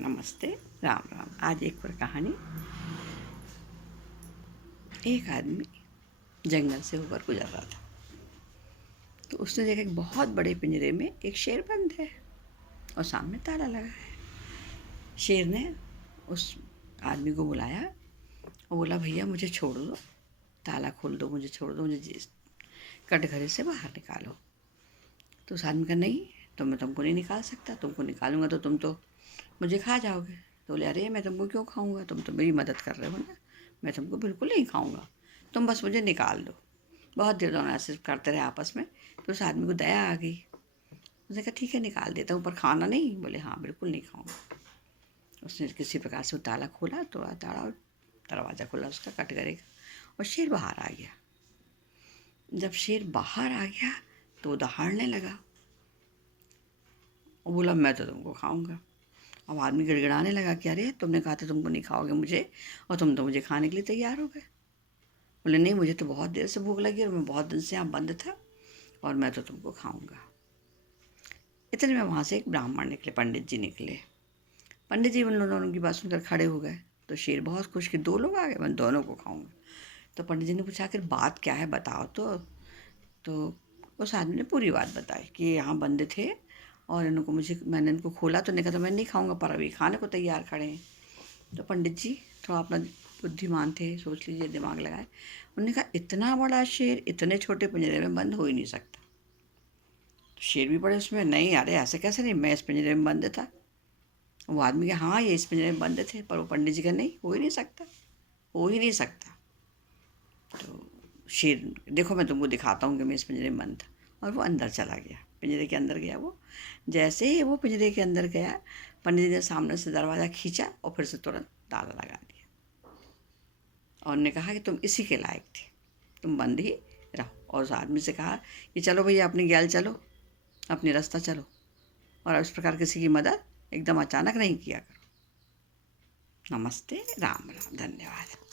नमस्ते, राम राम। आज एक और कहानी। एक आदमी जंगल से होकर गुजर रहा था, तो उसने देखा एक बहुत बड़े पिंजरे में एक शेर बंद है और सामने ताला लगा है। शेर ने उस आदमी को बुलाया और बोला, भैया मुझे छोड़ दो, ताला खोल दो, मुझे छोड़ दो, मुझे कटघरे से बाहर निकालो। तो उस आदमी का, नहीं तो मैं तुमको नहीं निकाल सकता, तुमको निकालूंगा तो तुम तो मुझे खा जाओगे। तो बोले, अरे मैं तुमको क्यों खाऊंगा, तुम तो मेरी मदद कर रहे हो ना, मैं तुमको बिल्कुल नहीं खाऊंगा, तुम बस मुझे निकाल दो। बहुत देर दोनों ऐसे करते रहे आपस में। तो उस आदमी को दया आ गई। उसने कहा, ठीक है निकाल देता हूँ, पर खाना नहीं। बोले, हाँ बिल्कुल नहीं खाऊंगा। उसने किसी प्रकार से वो ताला खोला, तोड़ा ताड़ा, और दरवाज़ा खोला उसका कटघरे का, और शेर बाहर आ गया। जब शेर बाहर आ गया तो वो दहाड़ने लगा और बोला, मैं तो तुमको खाऊंगा। अब आदमी गिड़गिड़ाने लगा कि अरे तुमने कहा था तुमको नहीं खाओगे मुझे, और तुम तो मुझे खाने के लिए तैयार हो गए। बोले, नहीं मुझे तो बहुत देर से भूख लगी और मैं बहुत दिन से यहाँ बंद था और मैं तो तुमको खाऊंगा। इतने में वहाँ से एक ब्राह्मण निकले, पंडित जी निकले। पंडित जी उन दोनों की बात सुनकर खड़े हो गए। तो शेर बहुत खुश कि दो लोग आ गए, मैं दोनों को खाऊंगा। तो पंडित जी ने पूछा, आखिर बात क्या है बताओ तो उस आदमी ने पूरी बात बताई कि यहाँ बंद थे और मैंने इनको खोला तो नहीं, कहा तो मैं नहीं खाऊंगा, पर अभी खाने को तैयार खड़े हैं। तो पंडित जी थोड़ा अपना बुद्धिमान थे, सोच लीजिए, दिमाग लगाए। उन्होंने कहा, इतना बड़ा शेर इतने छोटे पिंजरे में बंद हो ही नहीं सकता। तो शेर भी पड़े उसमें, नहीं अरे ऐसे कैसे, नहीं मैं इस पिंजरे में बंद था। वो आदमी के, हाँ ये इस पिंजरे में बंद थे, पर वो पंडित जी का, नहीं हो ही नहीं सकता, हो ही नहीं सकता। तो शेर, देखो मैं तुमको दिखाता हूँ कि मैं इस पिंजरे में बंद था। और वो अंदर चला गया, पिंजरे के अंदर गया। वो जैसे ही वो पिंजरे के अंदर गया, पंडित जी ने सामने से दरवाज़ा खींचा और फिर से तुरंत ताला लगा दिया और उन्होंने कहा कि तुम इसी के लायक थे, तुम बंद ही रहो। और उस आदमी से कहा कि चलो भैया अपनी गैल चलो, अपनी रास्ता चलो, और इस प्रकार किसी की मदद एकदम अचानक नहीं किया करो। नमस्ते, राम राम, धन्यवाद।